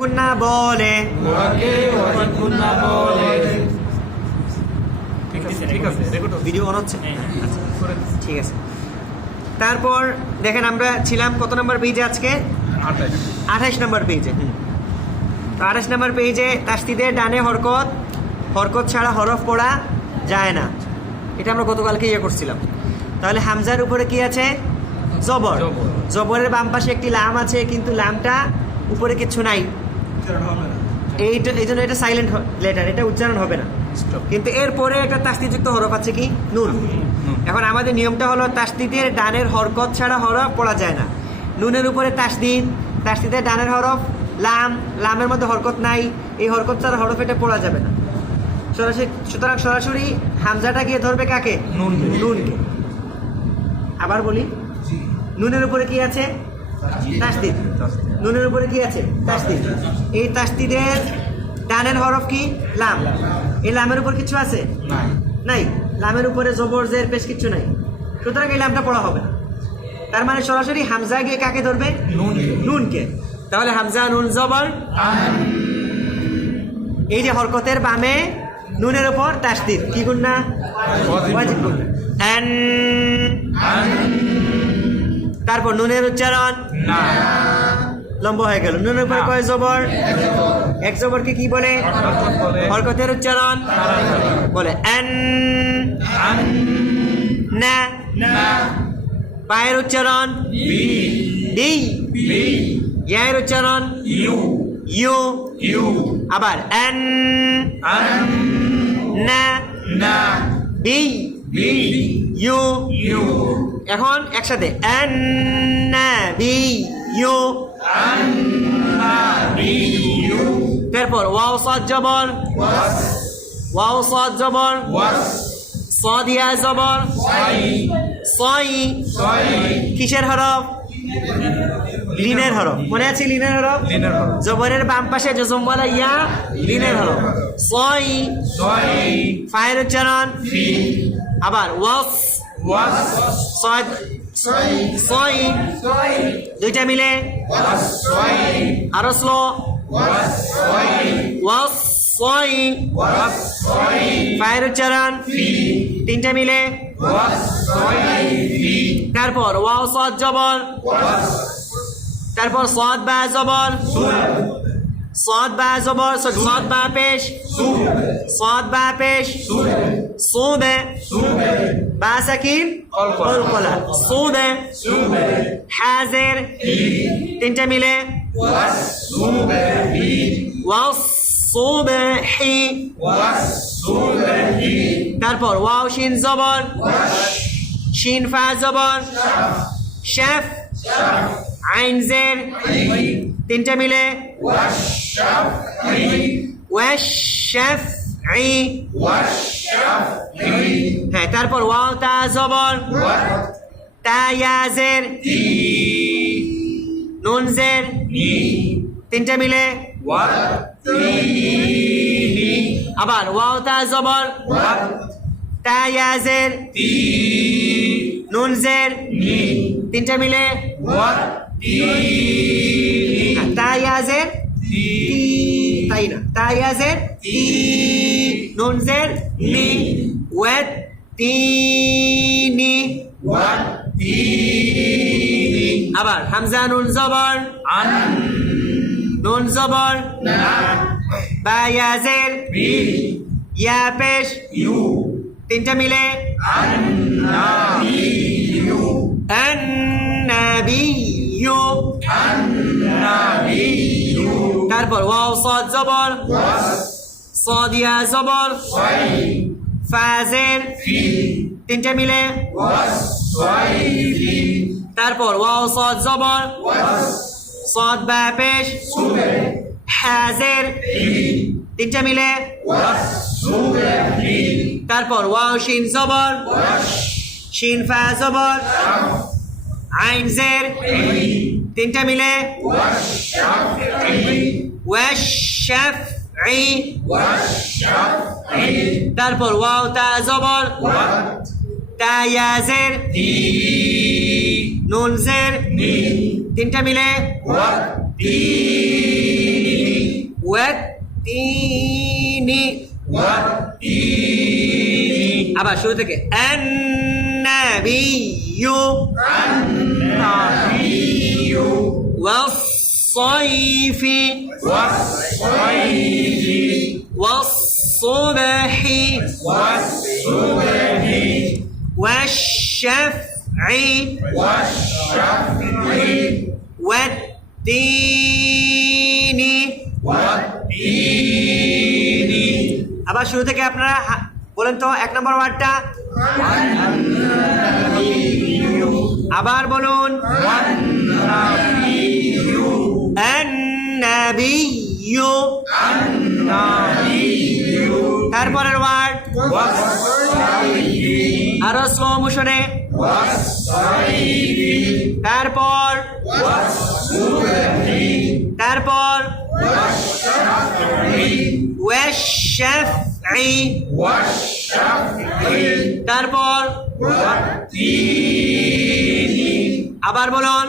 গুন্না বলে video on হচ্ছে, ঠিক আছে। তারপর দেখেন আমরা ছিলাম কত নম্বর পেজে আজকে? 28 নম্বর পেজে। তো 28 নম্বর পেজে তাসদিদের ডানে হরকত, হরকত ছাড়া হরফ পড়া যায় না, এটা আমরা গতকালকে করছিলাম। তাহলে হামজার উপরে কি আছে? জবর। জবরের বাম পাশে একটি লাম আছে, কিন্তু লামটা উপরে কিছু নাই, এই জন্য এটা সাইলেন্ট লেটার, এটা উচ্চারণ হবে না। কিন্তু এরপরে একটা তাসদিদযুক্ত হরফ আছে, কি? নুন। এখন আমাদের নিয়মটা হলো তাসদিদের ডানের হরকত ছাড়া হরফ পড়া যায় না। নুনের উপরে তাসদিদ, তাসদিদের ডানের হরফ লাম, লামের মধ্যে হরকত নাই, এই হরকত ছাড়া হরফ এটা পড়া যাবে না সরাসরি। সুতরাং সরাসরি হামজাটা গিয়ে ধরবে কাকে? নুনকে। আবার বলি, নুনের উপরে কি আছে? তাসদিদ। নুনের উপরে কি আছে? তাসদিদ। এই তাসদিদের ডানের হরফ কি? লাম। এই লামের উপর কিছু আছে? নাই। লামের উপরে জবর জের পেশ কিছু নাই, সুতরাং এই লামটা পড়া হবে না। তার মানে সরাসরি হামজা গিয়ে কাকে ধরবে? নুনকে। তাহলে হামজা নুন জবর, এই যে হরকতের বামে নুনের উপর তাসদিদ, কি গুন্না? ওয়াজিব গুন্না। আন। তারপর নুনের উচ্চারণ লম্বা হয়ে গেল। নুনের উপরে কয় জবর? এক জবরকে কি বলে? হরকতের উচ্চারণ বলে আন। না। পায়ের উচ্চারণ ডি। ইয়ার উচ্চারণ ইউ। আবার আন। না। বি। ইউ। এখন একসাথে আন না বি ইউ। তারপর ওয়াও সাদ জবর, ওয়াও সাদ জবর, সাদ ইয়া জবর, সই। কিসের হরফ? লিনের হরফ। মনে আছে লিনের হরফ? জবরের বাম পাশে জজম ওয়ালা ইয়া, লিনের হরফ। সই। ফায়ের উচ্চারণ আবার ওয়াস। সদ সই, দুইটা মিলে আরো স্লো ওয়াস সই। ফায়ের উচ্চারণ তিনটা মিলে। তারপর ওয়াও সাদ জবর, তারপর সাদ বা জবর, সাদ বা জবর, সাদ বা পেশ, সাদ বা পেশ, সুবে বা সাকিন কলকলা, সুবে। হাজের তিনটা মিলে ওয়াসসুবহি। তারপর ওয়াও শিন জবর, শিন ফা জবর, শাফ। আইন জের তিনটা মিলে ওয়াশশাফঈ। হ্যাঁ, তারপর ওয়াও তা জবর, তা ইয়া জের, নুন জের তিনটা মিলে আবার ওয়াও তা জবর, তা ইয়া জের, নুন জের তিনটা মিলে তা ইয়া জের, তাই না, তা ইয়া জের তি, নুন জের নি, ওয়াত তিনি। আবার হামজা নুন জবর আন, নুন জবর বা ইয়া জের ইয়া পেশ তিনটা মিলে আন-নাবিয়্যু। তারপর ওয়াও সাদ জবর, সাদ ইয়া জবর, ফা জের তিনটা মিলে। তারপর ওয়াও সাদ জবর, সাদ বা পেশ, হাজের তিনটা মিলে। তারপর ওয়াও শিন জবর, শিন ফা জবর, আইন জের তিনটা মিলে ওয়াশশাফঈ। তারপর ওয়াও তা জবর, তা ইয়া জের, নুন জের তিনটা মিলে তিনি আবার শুরু থেকে النبي والصيف والصبح والشفع والتين আবার শুরু থেকে আপনারা বলেন তো এক নম্বর ওয়ার্ডটা আবার বলুন النبي তারপরের ওয়ার্ড আরো স্লো মোশনে তারপর والشفع তারপর আবার বলুন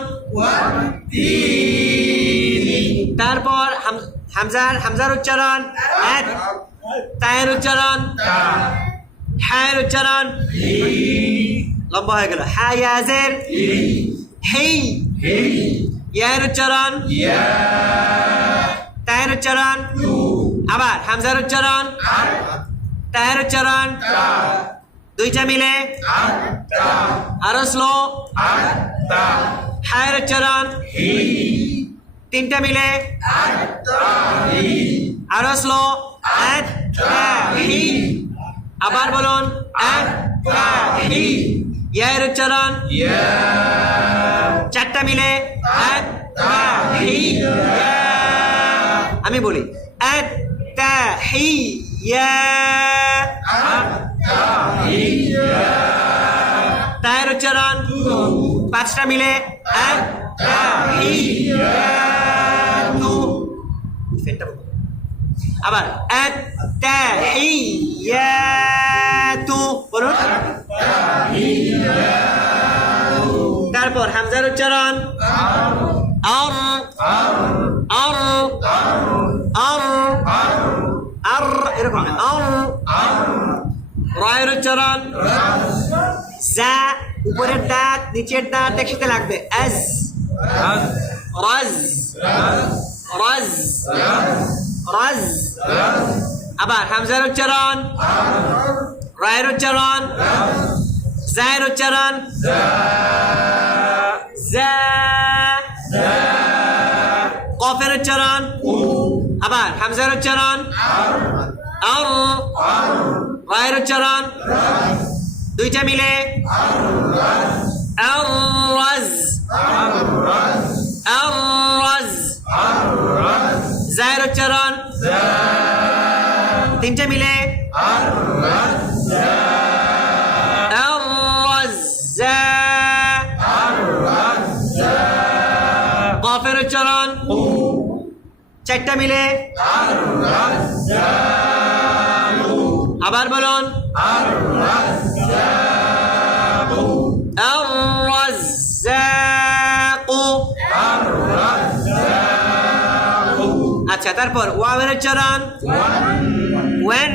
তারপর হামজার উচ্চারণ তায়ের উচ্চারণ হায়ের উচ্চারণ লম্বা হয়ে গেল হা ইয়াজের হেই ইয়ার উচ্চারণ তায়ের উচ্চারণ আবার হামজার উচ্চারণ তায়ের উচ্চারণ দুইটা মিলে আরো স্লো হায়ের উচ্চারণ তিনটা মিলে আরো স্লো আবার বলুন ইয়ার উচ্চারণ চারটা মিলে আমি বলি তায়ের উচ্চারণ পাঁচটা মিলে আবার বলুন তারপর হামজার উচ্চারণ এরকম রয়ের উচ্চারণ যা উপরের দাঁত নিচের দাঁত একসাথে লাগবে এস রজ রজ রজ আবার হামজার উচ্চারণ রয়ের উচ্চারণ জায়ের উচ্চারণ কফের উচ্চারণ আবার হামজার উচ্চারণ রয়ের উচ্চারণ দুইটা মিলে জায়ের উচ্চারণ তিনটা মিলে কফের উচ্চারণ চারটা মিলে আবার বলুন আচ্ছা তারপর ওয়াওয়ের উচ্চারণ ওয়ান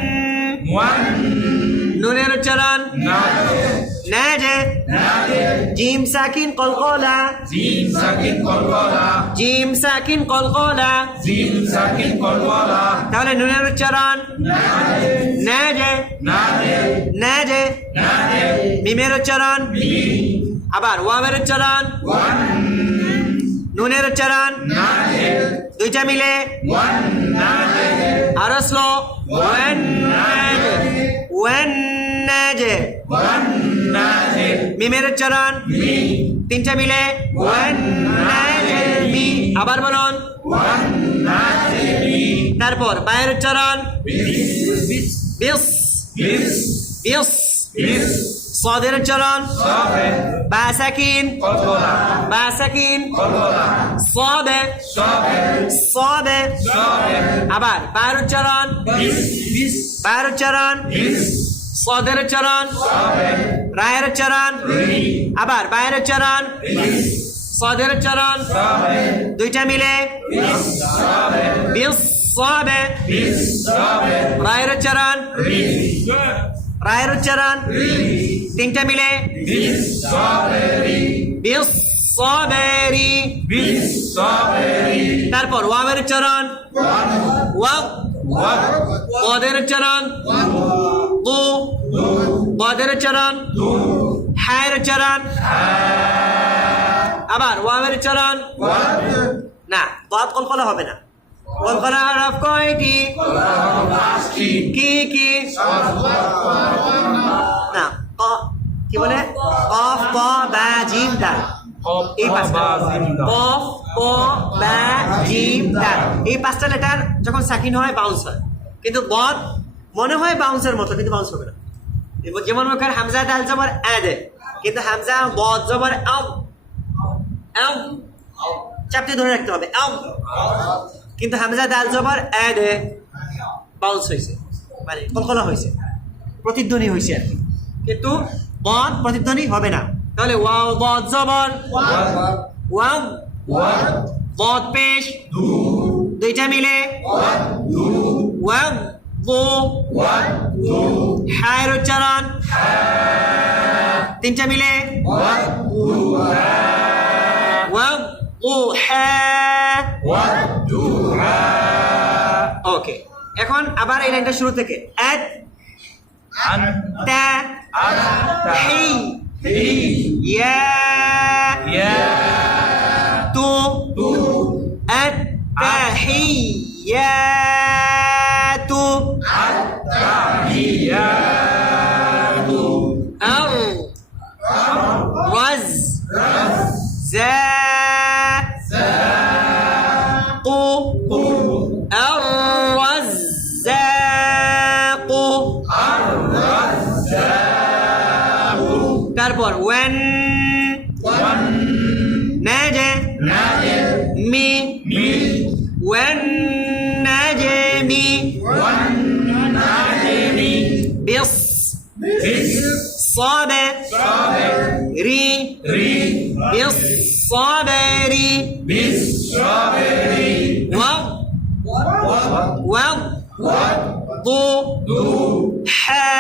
নুনের উচ্চারণ নাজে জিম সাকিন কলকলা জিম সাকিন কলকলা তাহলে নুনের উচ্চারণ নাজে নাজে মিমের উচ্চারণ আবার ওয়াওয়ের উচ্চারণ নুনের উচ্চারণ দুইটা মিলে আরো স্লো মিমের উচ্চারণ তিনটা মিলে আবার বলুন তারপর বায়ের উচ্চারণ صادر الجران باسكين صاد আবার বায়ের উচ্চারণ صادر الجران রায়ের উচ্চারণ আবার বায়ের উচ্চারণ صادر الجران দুইটা মিলে সবে রায়ের উচ্চারণ রায়ের উচ্চারণ তিনটা মিলে বিসসাবেরি তারপর ওয়াবের উচ্চারণ ওয়াব ওয়াদের উচ্চারণ দু ওয়াদের উচ্চারণ হায়ের উচ্চারণ আবার ওয়াবের উচ্চারণ না বাদ কলকলা হবে না কলকলা হরফ কয়টি কি কি না কি বলে কফ ক বা জিম দাল এই পাঁচটা কফ ক বা জিম দাল এই পাঁচটা লেটার যখন সাকিন হয় বাউন্স হয় কিন্তু বদ মনে হয় বাউন্সের মতো কিন্তু বাউন্স হবে না যেমন ওখানে হামজা দাল জবর আদে কিন্তু হামজা বদ জবর আও আও চাপতে ধরে রাখতে হবে আও কিন্তু হামজা দাল জবর আদে বাউন্স হয়েছে মানে কলকলা হয়েছে প্রতিধ্বনি হয়েছে আর কি কিন্তু বদ প্রতিধ্বনি হবে না তাহলে ওয়াও বদ জবর ওয়াও বদ পেশ দুইটা মিলে ওয়াও দু হায়ের উচ্চারণ তিনটা মিলে ওয়াও দু হা ওকে এখন আবার এই লাইনটা শুরু থেকে আত তা হি ইয়া তু আত-তাহিয়াতু তারপর ওয়ান নাজে মি ওয়ান নাজে মি বিস صابر ري بالصبر واو ضو حا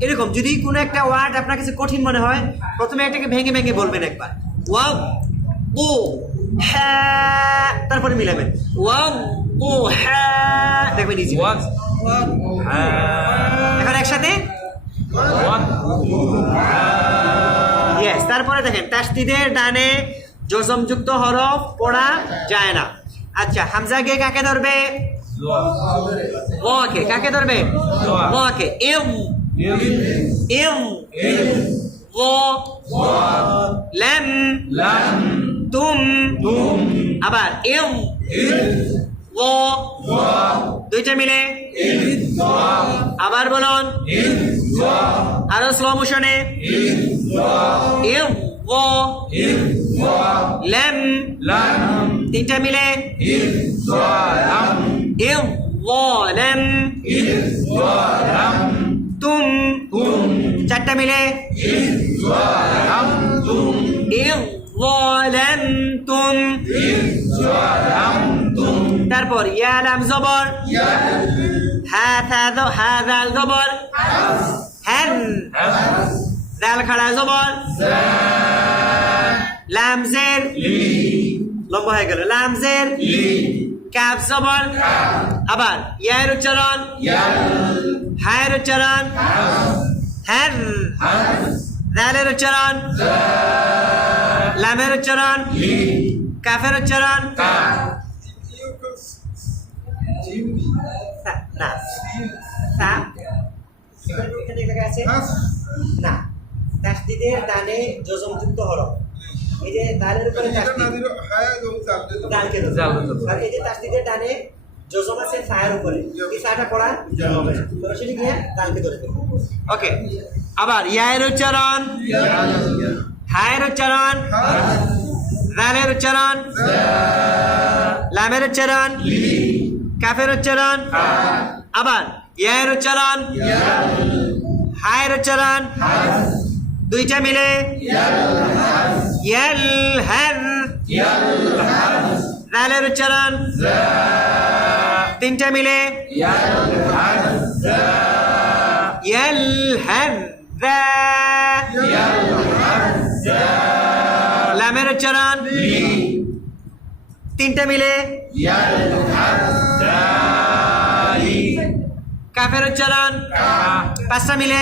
এরকম যদি কোনো একটা ওয়ার্ড আপনার কাছে কঠিন মনে হয় প্রথমে এটাকে ভেঙে ভেঙে বলবেন একবার ওয়াও ও হ্যাঁ তারপরে মিলাবেন ওয়াও ও হ্যাঁ দেখবেন ইজি এখন একসাথে ইয়েস তারপরে দেখেন তাসদিদের ডানে জজমযুক্ত হরফ পড়া যায় না আচ্ছা হামজাকে কাকে ধরবে ওকে কাকে ধরবে ওকে এম লাম তুম আবার এম দুইটা মিলে আবার বলুন আরো স্লো মোশনে এম লাম তিনটা মিলে লাম তুম চারটা মিলে তুম তারপর ইয়া লাম জবর হ্যাঁ দাল জবর হ্যান দাল খাড়া জবর লাম জের লম্বা হয়ে গেল লাম জের কাফ জবর আবার ইয়ার উচ্চারণ হায়ের উচ্চারণ হ্যান দালের উচ্চারণ লামের উচ্চারণ কাফের উচ্চারণ না না তাসদিদের ডানে জজমযুক্ত হরফ এই যে দালের উপরে দালকে আর এই যে তাসদিদের ডানে জজম আছে ফায়ের উপরে এই ফাটা পড়া হবে সরাসরি গিয়ে দালকে ধরে দেব ওকে আবার ইয়ায়ের উচ্চারণ হায়ের উচ্চারণ দালের উচ্চারণ লামের উচ্চারণ কাফের উচ্চারণ আবার ইয়ায়ের উচ্চারণ হায়ের উচ্চারণ দুইটা মিলে ইয়ালহাজ জালের উচ্চারণ তিনটা মিলে ইয়ালহাজ লামের উচ্চারণ তিনটা মিলে কাফের উচ্চারণ পাঁচটা মিলে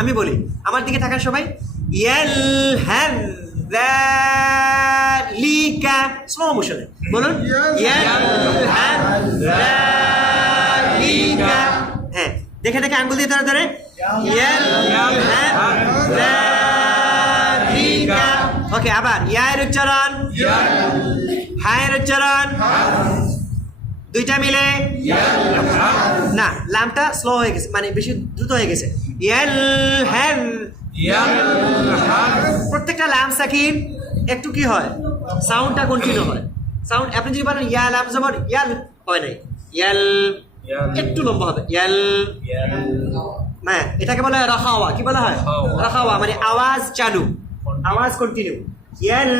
আমি বলি আমার দিকে থাকার সবাই ইয়ালহাযযালিকা স্লো মোশনে বলুন ইয়ালহাযযালিকা হ্যাঁ দেখে দেখে আঙ্গুল দিয়ে ধরে ধরে ইয়ালহাযযালিকা ওকে আবার ইয়ার উচ্চারণ হায়ের উচ্চারণ দুইটা মিলে না লামটা স্লো হয়ে গেছে মানে বেশি দ্রুত হয়ে গেছে প্রত্যেকটা লাম সাকিন একটু কি হয় সাউন্ডটা কন্টিনিউ হয় সাউন্ড আপনি যদি বলেন ইয়া লাম জবর ইয়াল হয় নাই ইয়াল একটু লম্বা হবে ইয়াল হ্যাঁ এটাকে বলা হয় রাখাওয়া কি বলা হয় রাখাওয়া মানে আওয়াজ চালু আওয়াজ কন্টিনিউ ইয়াল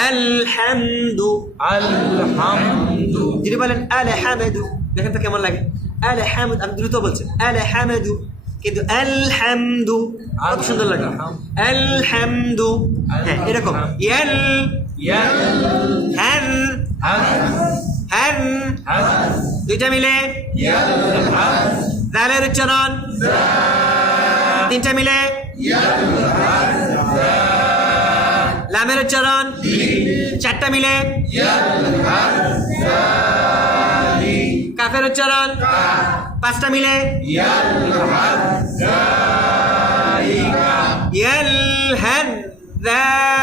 আলহামদু যদি বলেন আলহামদু দেখেন তো কেমন লাগে আলহামদ আমি দ্রুত বলছি আলহামদু কিন্তু আলহামদু কত সুন্দর লাগে আলহামদু হ্যাঁ এরকম ইয়াল হ্যান হ্যান দুইটা মিলে জালের উচ্চারণ তিনটা মিলে লামের উচ্চারণ চারটা মিলে কাফের উচ্চারণ পাঁচটা মিলে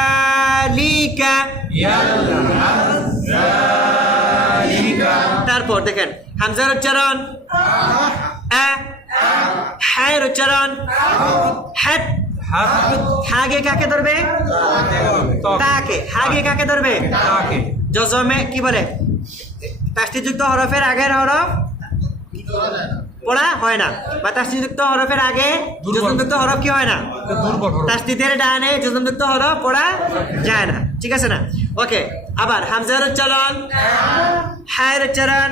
ইয়ালহাযযালিকা তারপর দেখেন হামজার উচ্চারণ হায়ের উচ্চারণ হাত হাগে কাকে ধরবে তাকে হাগে কাকে ধরবে জজমে কি বলে তাসদীদযুক্ত হরফের আগের হরফ পড়া হয় না বা তাসদীদযুক্ত হরফের আগে জজমযুক্ত হরফ কি হয় না তাসদীদের ডানে জজমযুক্ত হরফ পড়া যায় না ঠিক আছে না ওকে আবার হামজার উচ্চারণ হায়ের উচ্চারণ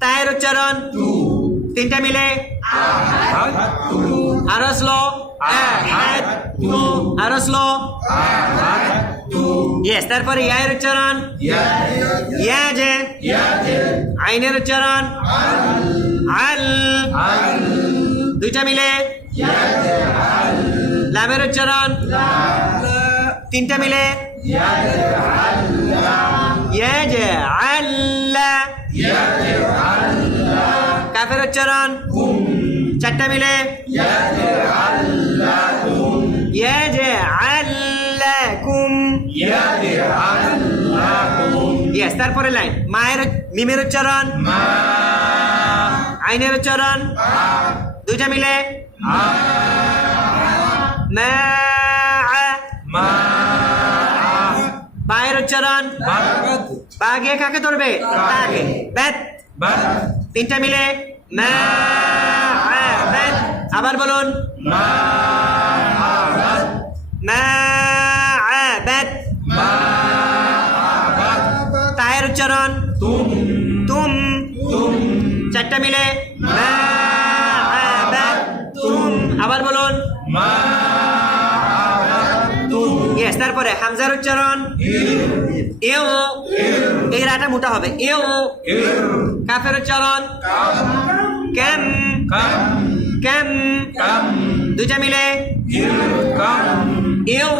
তায়ের উচ্চারণ তিনটা মিলে আরো স্লো আরো স্লো ইয়েস তারপরে ইয়ার উচ্চারণ ইয়াজে আইনের উচ্চারণ আল দুইটা মিলে লামের উচ্চারণ তিনটা মিলে ইয়াজআল্লা কাফের উচ্চারণ চারটা মিলে ইয়াজআল্লাকুম ইয়েস তারপরে লাইন মায়ের মিমের উচ্চারণ আইনের উচ্চারণ দুইটা মিলে বায়ের উচ্চারণ বাগে কাকে ধরবে তাকে ব্যাত তিনটা মিলে আবার বলুন তায়ের উচ্চারণ তুম চারটা মিলে তুম আবার বলুন ইয়েস তারপরে হামজার উচ্চারণ এও এই রাটা মোটা হবে এও কাফের উচ্চারণ কেম কেম দুইটা মিলে এও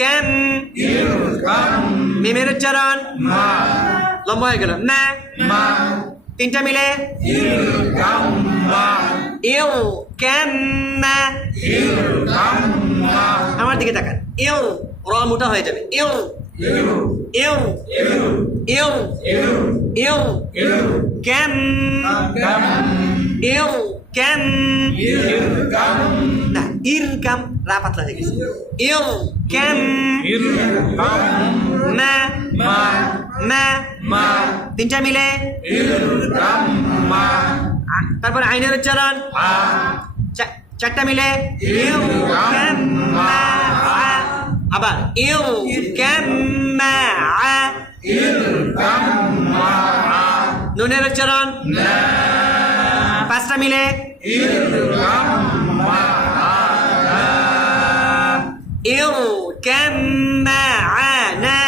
কেম মিমের উচ্চারণ লম্বা হয়ে গেল না তিনটা মিলে এও কেম আমার দিকে তাকান এও র মোটা হয়ে যাবে এও এও এও এও কেম এও কেম না ইরকাম রা পাতলা হয়ে গেছে এও কেম মা মা তিনটা মিলে তারপর আইনের উচ্চারণ চারটা মিলে ইউ কাম্মা আবার ইউ কাম্মা নুনের উচ্চারণ পাঁচটা মিলে ইউ কাম্মা না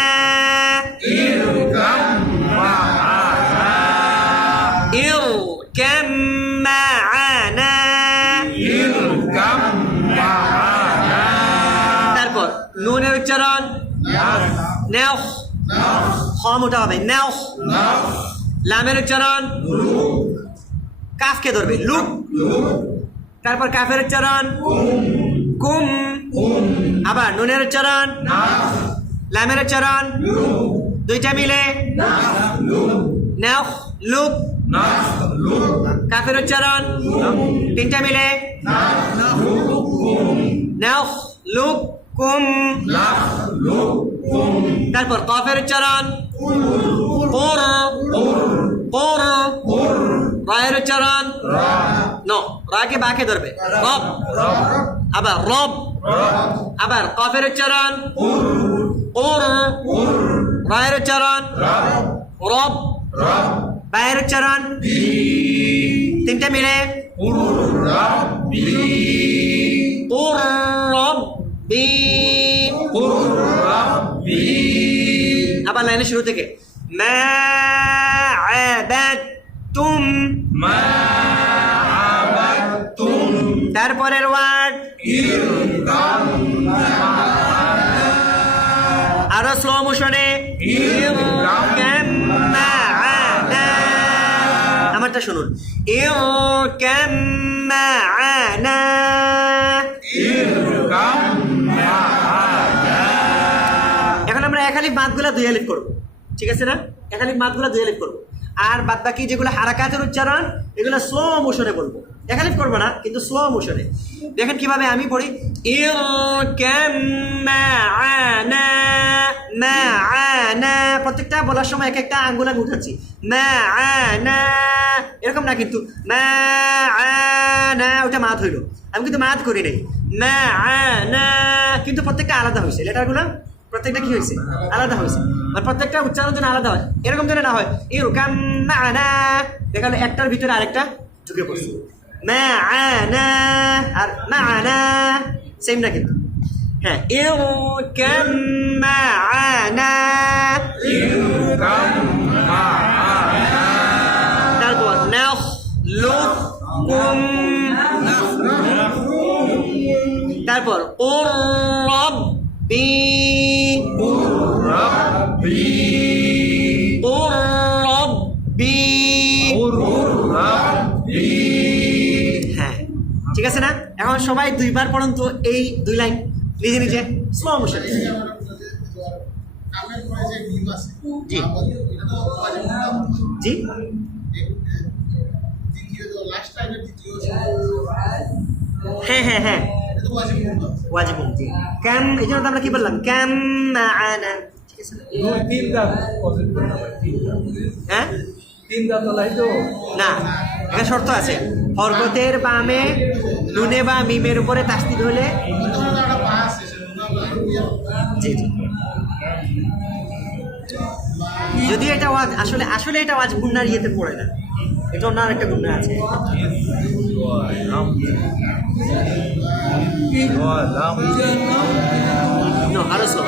ইউ কাম্মা না তারপর নুনের উচ্চারণ নাও খ মোটা হবে নাও লামের উচ্চারণ কাফকে ধরবে লুক তারপর কাফের উচ্চারণ কুম আবার নুনের উচ্চারণ লামের উচ্চারণ দুইটা মিলে নাও লুক কাফের উচ্চারণ তিনটা মিলে নাও লুক কুম তারপর কফের উচ্চারণ রায়ের উচ্চারণ নো রাকে বাকে ধরবে রব আবার রব আবার কফের উচ্চারণ রায়ের উচ্চারণ রব বায়ের উচ্চারণ তিনটা মিলে আবার লাইনের শুরু থেকে তারপরের ওয়ার্ড আরো স্লো মোশনে আমারটা শুনুন ইউ কাম্মা'না এখন আমরা এক আলিফ বাদগুলা দুই আলিফ করবো ঠিক আছে না এক আলিফ বাদগুলা দুই আলিফ করবো আর বাদ বাকি যেগুলো হারাকাতের উচ্চারণ এগুলো স্লো মোশনে বলবো এক আলিফ করবো না কিন্তু স্লো মোশনে দেখেন কিভাবে আমি পড়ি ইউ কাম্মা'না মা'না প্রত্যেকটা বলার সময় এক একটা আঙ্গুল আমি উঠাচ্ছি মা'না এরকম না কিন্তু মা'না ওটা মাদ হইল আমি কিন্তু মাদ করি নাই মা'না কিন্তু প্রত্যেকটা আলাদা হয়েছে লেটারগুলো প্রত্যেকটা কি হয়েছে আলাদা হয়েছে আর প্রত্যেকটা উচ্চারণ যেন আলাদা হয় এরকম যেন না হয় ইউ কাম্মা'না দেখালো একটার ভিতরে আরেকটা ঢুকে পড়ছে মা'না আর মা'না সেম না কিন্তু হ্যাঁ ইউ কাম্মা'না তারপর নাখলুকুম তারপর রব্বি হ্যাঁ ঠিক আছে না এখন সবাই দুইবার পড়ুন তো এই দুই লাইন নিজে নিজে স্লো মোশন জি জি হ্যাঁ হ্যাঁ হ্যাঁ ওয়াজিব জি কাম এই জন্য তো আমরা কি বললাম কাম মা'না ঠিক আছে হ্যাঁ না একটা শর্ত আছে হরকতের বামে নুনে বা মিমের উপরে তাসদিদ হলে জি জি যদি এটা আসলে এটা ওয়াজিব গুন্নার ইয়েতে পড়ে না এটা অন্য আরেকটা গুন্না আছে no আরো স্লো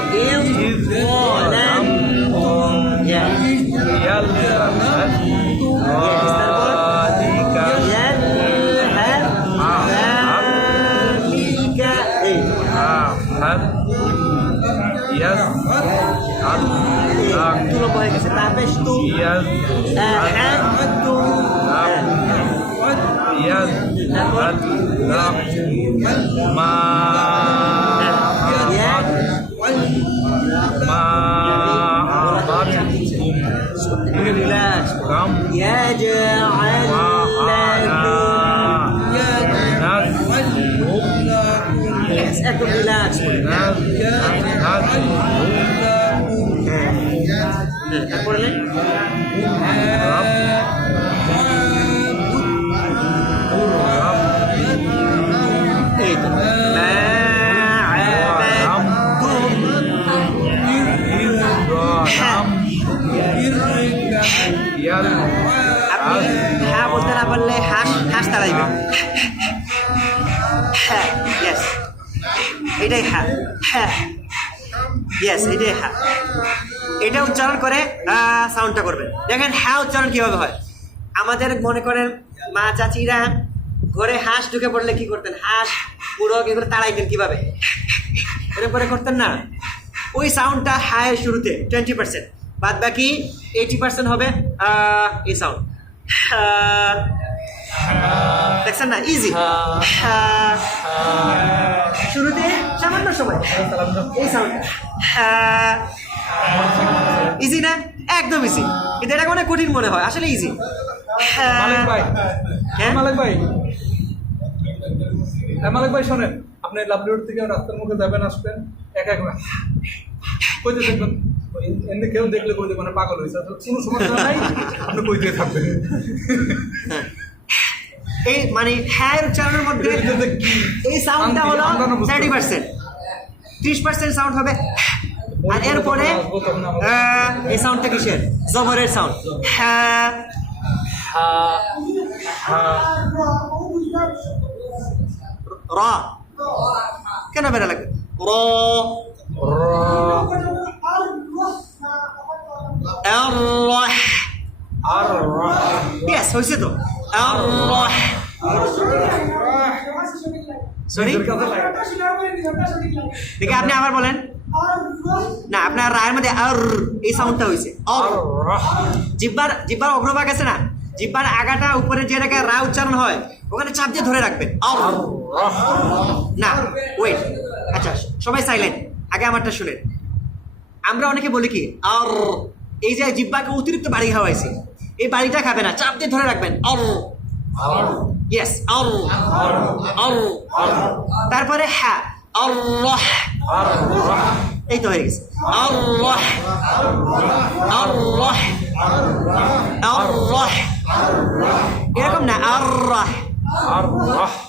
একদম রিল্যাক্স তারপরে হাঁস তাড়াইবে। হ্যাঁ, ইয়েস, এটাই হ্যাঁ, হ্যাঁ, ইয়েস, এটাই হ্যাঁ। এটা উচ্চারণ করে সাউন্ডটা করবেন। দেখেন হ্যাঁ উচ্চারণ কিভাবে হয়। আমাদের মনে করেন মা চাচিরা ঘরে হাঁস ঢুকে পড়লে কি করতেন, হাঁস পুরো এগুলো তাড়াইতেন কিভাবে, এরকম করে করতেন না। ওই সাউন্ডটা হায়ের শুরুতে 20%, বাদ বাকি 80% হবে এই সাউন্ড। দেখছেন না, ইজি। শুরুতে সামান্য সময় এই সাউন্ড, ইজি না, একদম ইজি, কিন্তু এটা অনেক কঠিন মনে হয়, আসলে ইজি। মালিক ভাই, হ্যাঁ মালিক ভাই, মালিক ভাই শোনেন, আপনি লাভলি রোড থেকে রাস্তার মুখে যাবেন, আসবেন এক এক কইতে দেখবেন, এমনি কেউ দেখলে কইতে মানে পাগল হয়েছে, কোনো সমস্যা নাই, আপনি কইতে থাকবেন। এই মানে হ্যাঁ উচ্চারণের মধ্যে এই সাউন্ডটা হলো 30%, 30% সাউন্ড হবে। আর এরপরে এই সাউন্ডটা কিসের, জবরের সাউন্ড। হ্যাঁ, র কেন বেড়া লাগবে, র হয়েছে তো। সরি, দেখে আপনি আবার বলেন না, আপনার রায়ের মধ্যে আর এই সাউন্ডটা হয়েছে। জিব্বার অগ্রভাগ আছে না, জিব্বার আগাটা উপরে যে জায়গায় রা উচ্চারণ হয় ওখানে চাপ দিয়ে ধরে রাখবেন। না ওয়েট, আচ্ছা সবাই সাইলেন্ট, আগে আমারটা শুনেন। আমরা অনেকে বলি কি আর, এই যে জিব্বাকে অতিরিক্ত বাড়ি খাওয়াইছি, এই বাড়িটা খাবে না, চাপ দিয়ে ধরে রাখবেন। ইয়েস, তারপরে হ্যাঁ, আল্লাহ, এই তো হয়ে গেছে। আল্লাহ, আল্লাহ, আল্লাহ, এরকম না, আল্লাহ।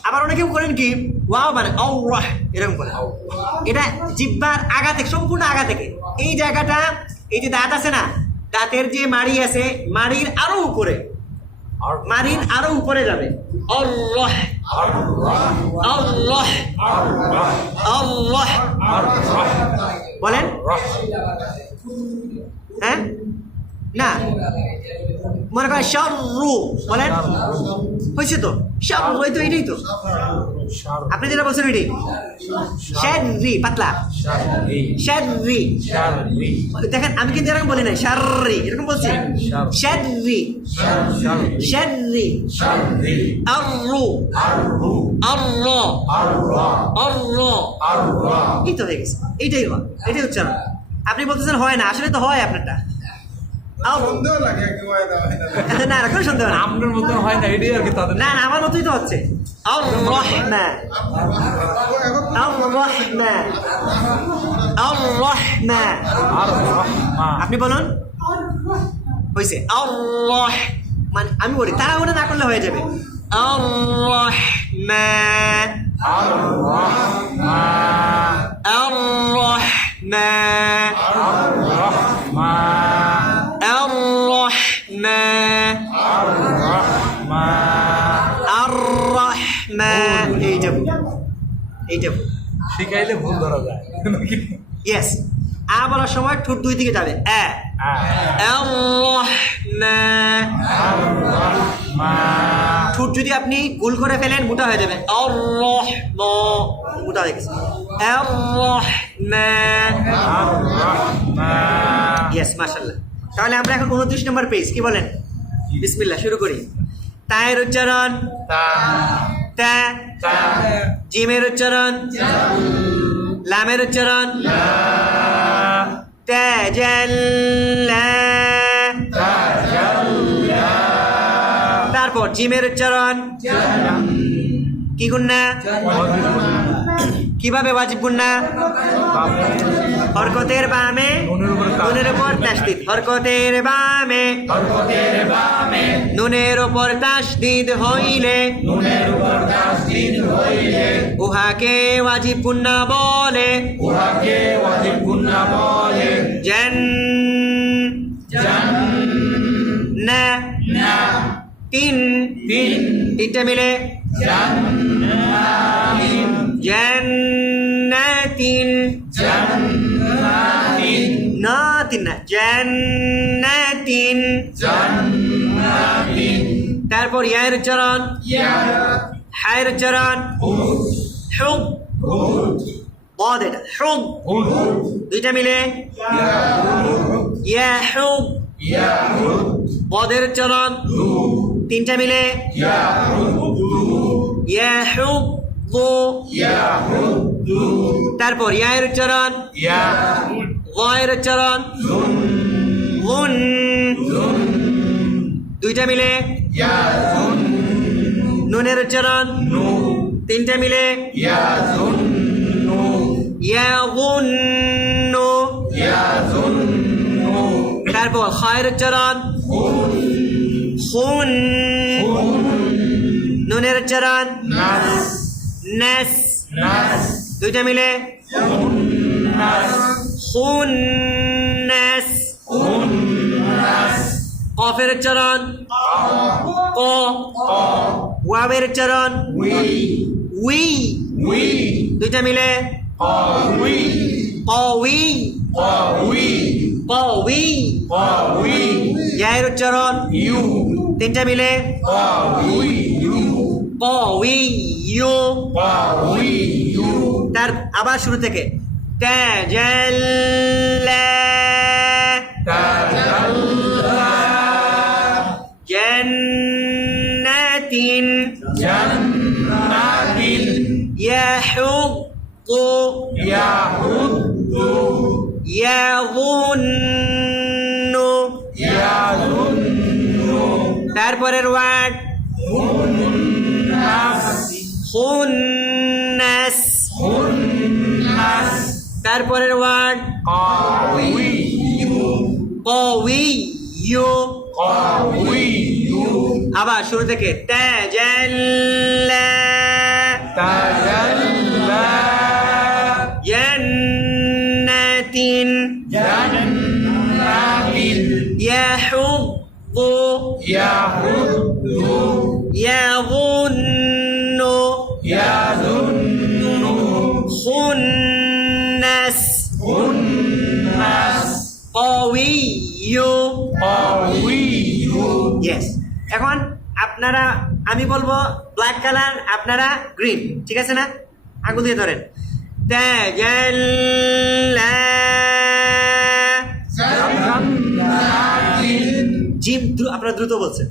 আবার অনেকেও করেন কি ওয়াও মানে আল্লাহ, এরকম করে। এটা জিহ্বার আগা থেকে, সম্পূর্ণ আগা থেকে, এই জায়গাটা, এই যে দাঁত আছে না, দাঁতের যে মাড়ি আছে, মাড়ির আরো উপরে, মাড়ির আরো উপরে যাবে। আল্লাহ, আল্লাহ, আল্লাহ, বলেন। হ্যাঁ না, মনে করেন শাররু বলেন, হয়েছে তো, শাররু, এই তো, এটাই তো আপনি যেটা বলছেন, এটাই শাররি, পাতলা শাররি। দেখেন আমি কিন্তু এরকম বলি না, শাররি এরকম বলছি, শাররি, শাররি, আররু, আল্লাহ, আল্লাহ, এই তো হয়ে গেছে। এইটাই হয়, এটাই উচ্চারণ। আপনি বলতেছেন হয় না, আসলে তো হয় আপনারটা। না কোনো সন্দেহ না, আপনার মতো হয় না, এটাই আর কি তাদের। না আমার মতোই তো হচ্ছে। আপনি বলুন, হয়েছে। আল্লাহ মানে আমি বলি, তারা ওটা না করলে হয়ে যাবে। আল্লাহ, আল্লাহ, এইটা শিখাইলে ভুল ধরা যায়। ইয়েস, আ বলার সময় ঠোঁট দুই দিকে যাবে। ঠোঁট যদি আপনি গুল করে ফেলেন মোটা হয়ে যাবে। মোটা হয়ে গেছে। ইয়েস, মাশাআল্লাহ। তাহলে আমরা এখন 29 নম্বর পেজ, কি বলেন? বিসমিল্লাহ, শুরু করি। তায়ের উচ্চারণ তা, জিমের উচ্চারণ লামের উচ্চারণ তাজাল্লা, তারপর জিমের উচ্চারণ কি গুন্না, কিভাবে ওয়াজিব গুন্না? হরকতের বামে নুনের উপর তাসদীদ, হরকতের বামে নুনের উপর তাসদীদ হইলে উহাকে ওয়াজিব গুন্না বলে। জান না তিন তিনটা মিলে জান্নাতিন না তিন না জান্নাতিন তারপর ইয়ার উচ্চারণ হায়ের উচ্চারণ হুব ضاد এটা হুব দুইটা মিলে ইয়া হুব ضادের উচ্চারণ তিনটা মিলে ইয়া হুব তারপর ইয়ার উচ্চারণ গয়ের উচ্চারণ গুন দুইটা মিলে নুনের উচ্চারণ তিনটা মিলে ইয়াগুন্নু তারপর খায়ের উচ্চারণ খুন নুনের উচ্চারণ নাস দুইটা মিলে খুন্নাস কফের উচ্চারণ ক ওয়াবের উচ্চারণ উই দুইটা মিলে কউই ইয়ার উচ্চারণ তিনটা মিলে কউইয়ু তার আবার শুরু থেকে তাজাল্লা জান্নাতিন ইয়াহুদ্দু ইয়াগুন্নু তারপরের ওয়ার্ড খুন্নাস তারপরের ওয়ার্ড কউইয়ু আবার শুরু থেকে তাজাল্লা জান্নাতিন ইয়াহুদ্দু ইয়াগুন্নু খুন্নাস কউইয়ু ইয়েস এখন আপনারা আমি বলবো ব্ল্যাক কালার আপনারা গ্রিন ঠিক আছে না আঙুল দিয়ে ধরেন তাজাল্লা জিম আপনারা দ্রুত বলছেন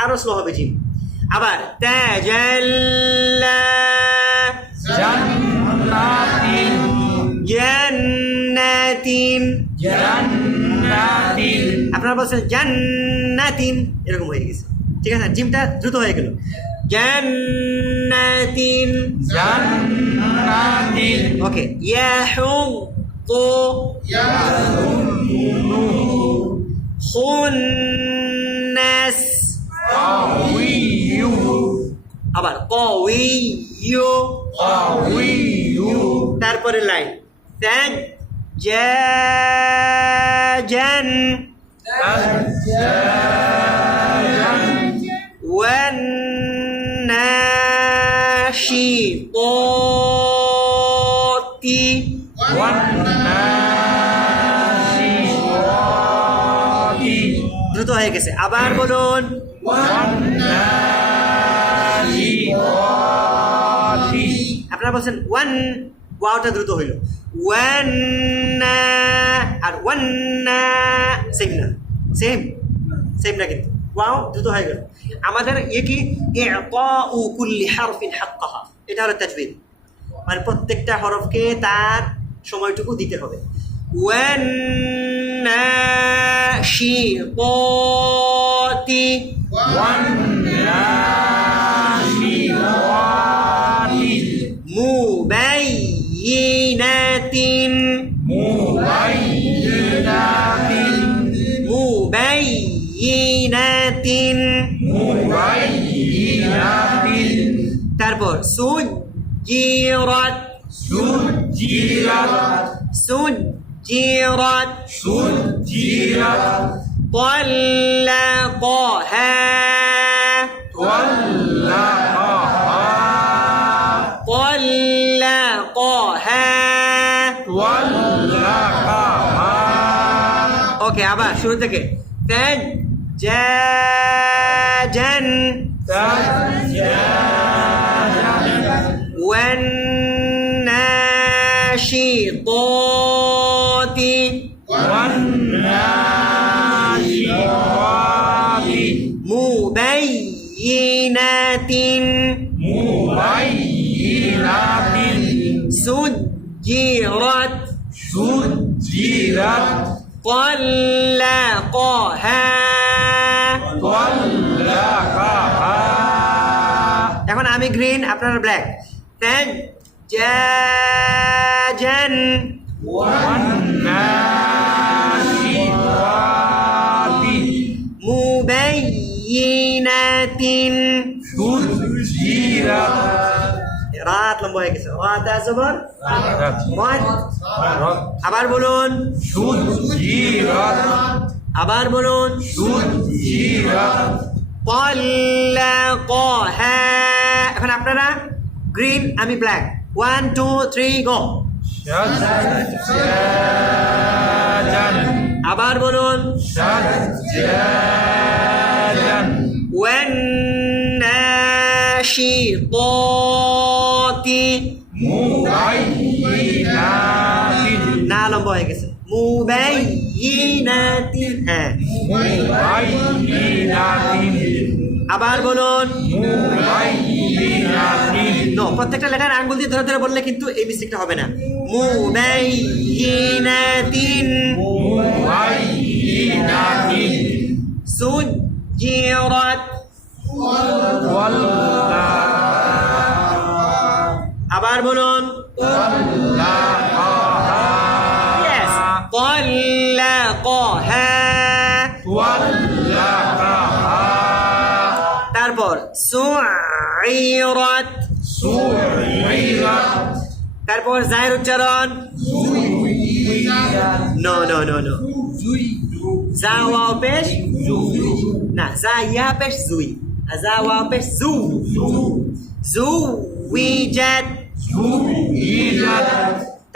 আরো স্লো হবে জিম আবার তাজাল্লা জান্নাতিন আপনারা বলছেন জান্নাতিন এরকম হয়ে গেছে ঠিক আছে জিমটা দ্রুত হয়ে গেল জান্নাতিন ওকে ইয়াহুদ্দু খুন্নাস আবার কউইয়ু তারপরে লাইন জাজান والناشطات দ্রুত হয়ে গেছে আবার বলুন আপনারা বলছেন ওয়ান ওয়াওটা দ্রুত হইল ওয়ান আর ওয়ান সেম না সেম না কিন্তু ওয়াও দ্রুত হয়ে গেল আমাদের কি ইআতাউ কুল্লি হারফিন হাক্কাহা এটা হলো তাজবিদ মানে প্রত্যেকটা হরফকে তার সময়টুকু দিতে হবে ওয়ান নাশিতাতি মুবাইয়িনাতিন তারপর সুজিরাত طلقها ওকে, আবার শুরু থেকে سجاجا والناشطات مبينات سجرت طلقها এখন আমি গ্রিন, আপনারা ব্ল্যাক। سجاجا مبينات রাত লম্বা হয়ে গেছে, রাত জবর ওয়ান। আবার বলুন, আবার বলুন, طلقها। এখন আপনারা গ্রিন, আমি ব্ল্যাক। 1 2 3 গো। আবার বলুন, والناشطات না লম্বা হয়ে গেছে, মুবাইয়িনাতিন। হ্যাঁ, আবার বলুন, নো, প্রত্যেকটা লেটার আঙ্গুল দিয়ে ধরে ধরে বললে কিন্তু এই মিস্টেকটা হবে না। মুবাইয়িনাতিন সুজিরাত। আবার বলুন, yes, طلقها। তারপর সুইরাত। তারপর জায়ের উচ্চারণ, নো নো নো নো, জা ওয়াও পেশ না, জা ইয়া পেশ জুই, জা ওয়াও পেশ জু, জুইজাত।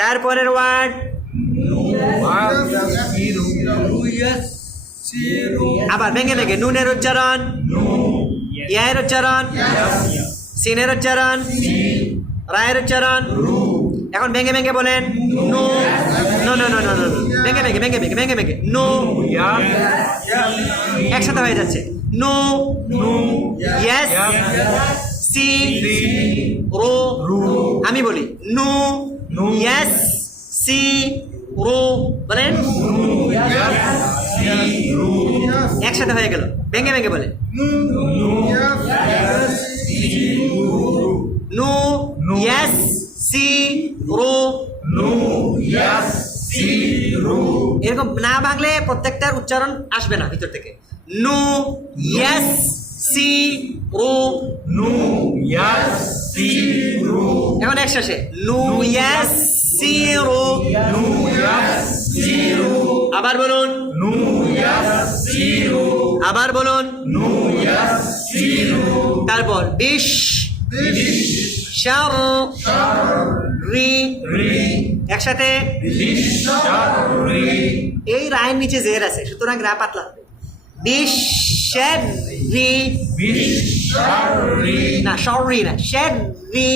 তারপরের ওয়ার্ড আবার ভেঙে ভেঙে, নুনের উচ্চারণ, ইয়ার উচ্চারণ, সিনের উচ্চারণ, রায়ের উচ্চারণ। এখন ভেঙে ভেঙে বলেন, no no no no no no, ভেঙে ভেঙে ভেঙে ভেঙে ভেঙে ভেঙে, নো, একসাথে হয়ে যাচ্ছে, নো, ইয়েস, সি, রো। আমি বলি, নো, ইয়েস, সি, রো, বলেন, একসাথে হয়ে গেল, ভেঙে ভেঙে বলে, নো, ইয়েস, সি, রো। এরকম না ভাঙলে প্রত্যেকটার উচ্চারণ আসবে না ভিতর থেকে। No, yes, C, row. এখন একসাথে, নো, ইয়েস, সি, রো। আবার বলুন, আবার বলুন, তারপর বিশ, শার, রি, একসাথে, এই রায়ের নিচে জের আছে, সুতরাং রা পাতলা হবে। বিশারি, না সরি না, শারি,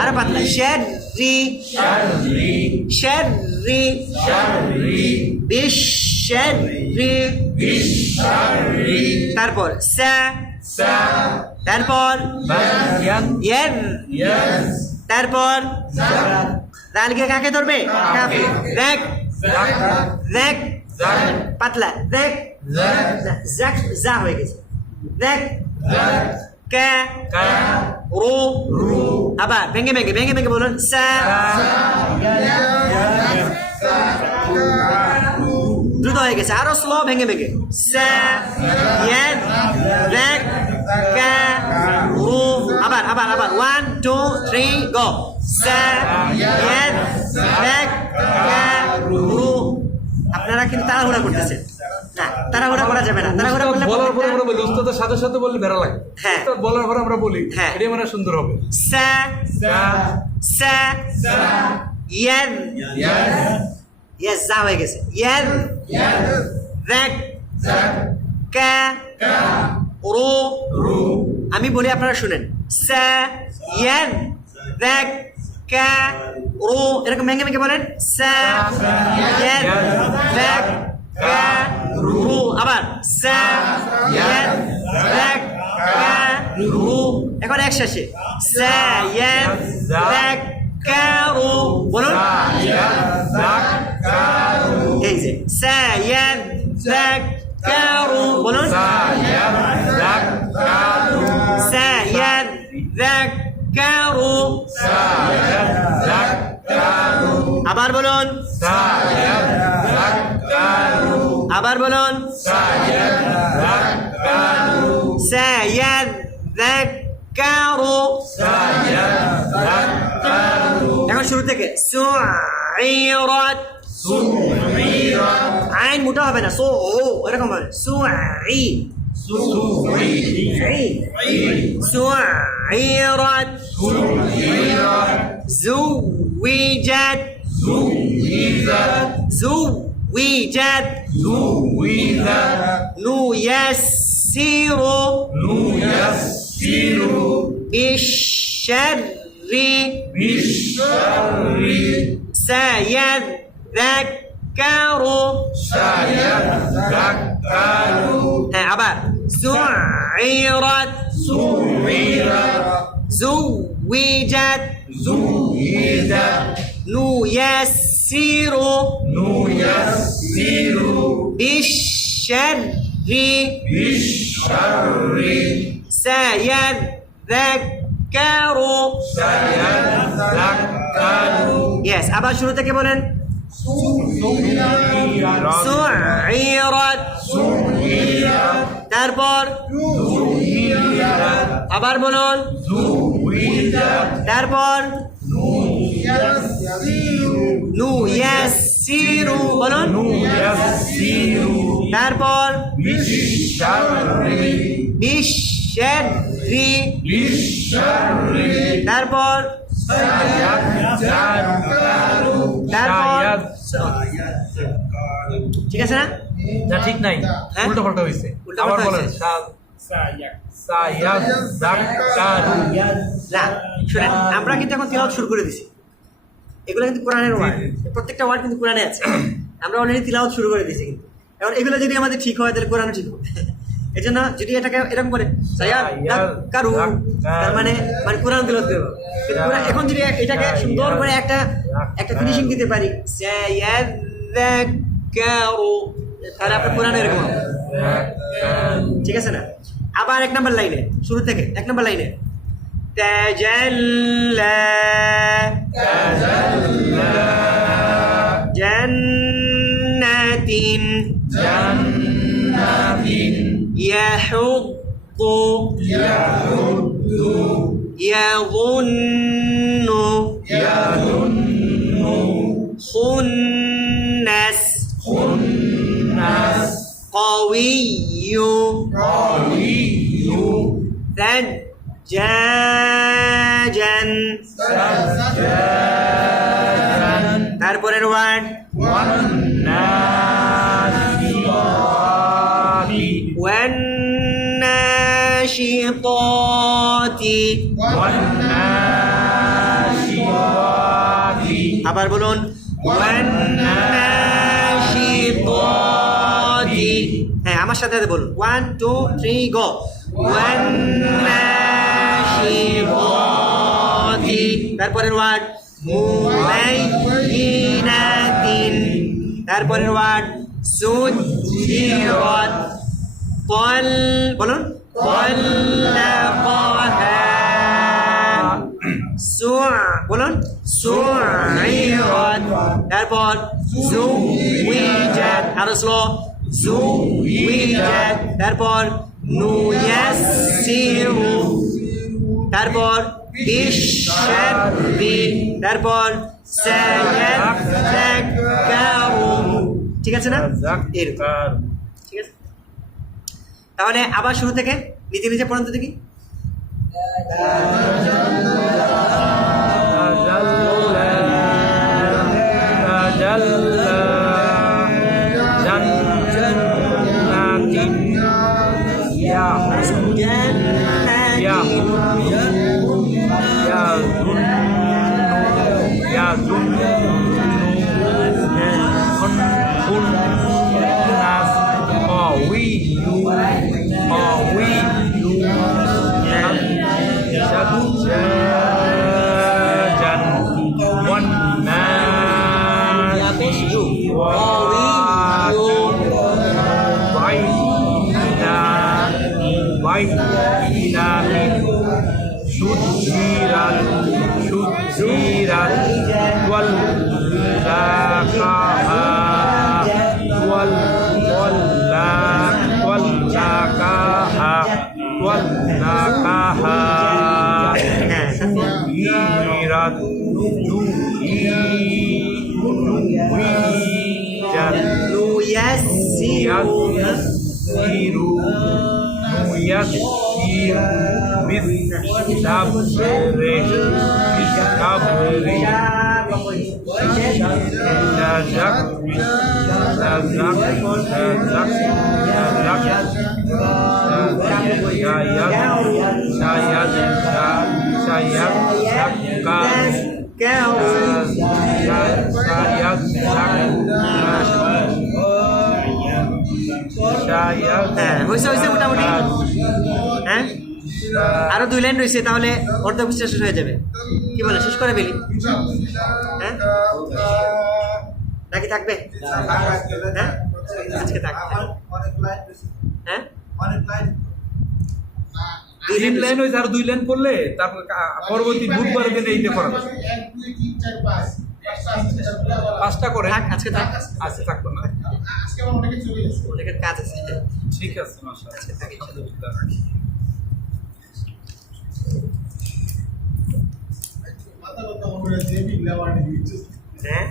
আরো পাতলা, শারি, শারি, বিশারি। তারপর সা, তারপর ইয়ান, তারপর রালকে কাকে ধরবে, কাফে, দেখ দেখ, পাতলা, দেখ, জাক, যা হয়ে গেছে, দেখ, কা, রো। আবার ভেঙে ভেঙে ভেঙে ভেঙে বলুন, সা, দ্রুত হয়ে গেছে, আরো স্লো, ভেঙে ভেঙে, সা, ইয়ান, দেখ, কা, রো। আবার আবার আবার, 1 2 3 গো। সা, ইয়ান, দেখ, কা, রো। আপনারা কিন্তু তাড়াহুড়া করতেছেন না। তাড়াহুড়া করা যাবে না, তাড়াহুড়া করলে বলার পরে আমরা বলি, উস্তাদের সাথে সাথে বললে বেড়া লাগে। হ্যাঁ। উস্তাদ বলার পরে আমরা বলি, হ্যাঁ। এটাই মানে সুন্দর হবে। সা সা ইয়াদ ইয়াস যা হয়ে গেছে, ইয়াদ যাক কা রু, আমি বলি আপনারা শুনেন, সা ইয়াদ যাক কা রু, এরকম ভেঙে ভেঙে বলেন, সা ইয়াদ যাক কা রু, আবার সা ইয়াদ যাক কা রু, এখন একসাথে সা ইয়াদ যাক কা রু, বলুন এই যে সা ইয়াদ যাক কা রু, বলুন সা ইয়াদ যাক কা রু, আবার বলুন, আবার বলুন, সা ইয়াদ যাক কা রু, এখন শুরু থেকে সুইরাত, আইন মোটা হবে না, সো ও এরকম হবে, সুই সুইরাত زوجت زوجت نيسر بالشر سيذكر أبا سعرت زوجت نيسر بالشر سيذكر yes আবার শুরু থেকে বলেন সুইরাত তারপর আবার বলুন তারপর নুয়াসসিরু বলুন তারপর বিশশাররি তারপর ঠিক আছে না? না ঠিক নাই, হ্যাঁ? উল্টো পাল্টা হয়েছে। উল্টো আবার পাল্টা বলেন হয়েছে। না শুনেন, আমরা কিন্তু এখন তিলাওয়াত শুরু করে দিছি, এগুলো কিন্তু কোরআনের ওয়ার্ড, প্রত্যেকটা ওয়ার্ড কিন্তু কোরআনে আছে, আমরা অলরেডি তিলাওয়াত শুরু করে দিছি কিন্তু এখন এগুলো যদি আমাদের ঠিক হয় তাহলে কোরআনও ঠিক হবে। এই জন্য যদি এটাকে এরকম করে কারু তার মানে মানে কোরআন তিলাওয়াত করব, কিন্তু কোরআন এখন যদি এটাকে সুন্দর করে একটা ফিনিশিং দিতে পারি সায়াযাক্কারু, তাহলে আপনার কোরআন এরকম হবে। ঠিক আছে না? আবার এক নম্বর লাইনে শুরু থেকে এক নম্বর লাইনে তাজাল্লা জান্নাতিন ইয়াহুদ্দু ইয়াযুন্নু খুন্নাস قوي ثجاجا তারপরের ওয়ার্ড والناشطات আবার বলুন والناشطات, হ্যাঁ আমার সাথে বলুন 1 2 3 গো والناشطات, তারপরের ওয়ার্ড মুবাইয়িনাতিন, তারপরের ওয়ার্ড সুজিরাত বলুন বলুন সুইরাত, তারপর জুওয়িজাত, আরো স্লো জুওয়িজাত, তারপর নুয়াসসিরু, তারপর বিশশাররি, তারপর সায়াযাক্কারু। ঠিক আছে না? এরকম ঠিক আছে। তাহলে আবার শুরু থেকে নিজে নিজে পড়ান তো দেখি। হয়েছে মোটামুটি। হ্যাঁ, আরো 2 লাইন রয়েছে, তাহলে অর্ধ পৃষ্ঠা শেষ হয়ে যাবে। কি বলে, শেষ করে ফেলি? হ্যাঁ, নাকি থাকবে? হ্যাঁ, আজকে থাকবে। হ্যাঁ, 3 লাইন হয়েছে, আর 2 লাইন করলে তারপর পরবর্তী বুধবারের দিনে এইটা করা যাবে। 5টা করে আজকে থাক, আজকে থাকবো না, অনেকের কাজ আছে। ঠিক আছে, মাশাআল্লাহ। আজকে থাকি। হ্যাঁ,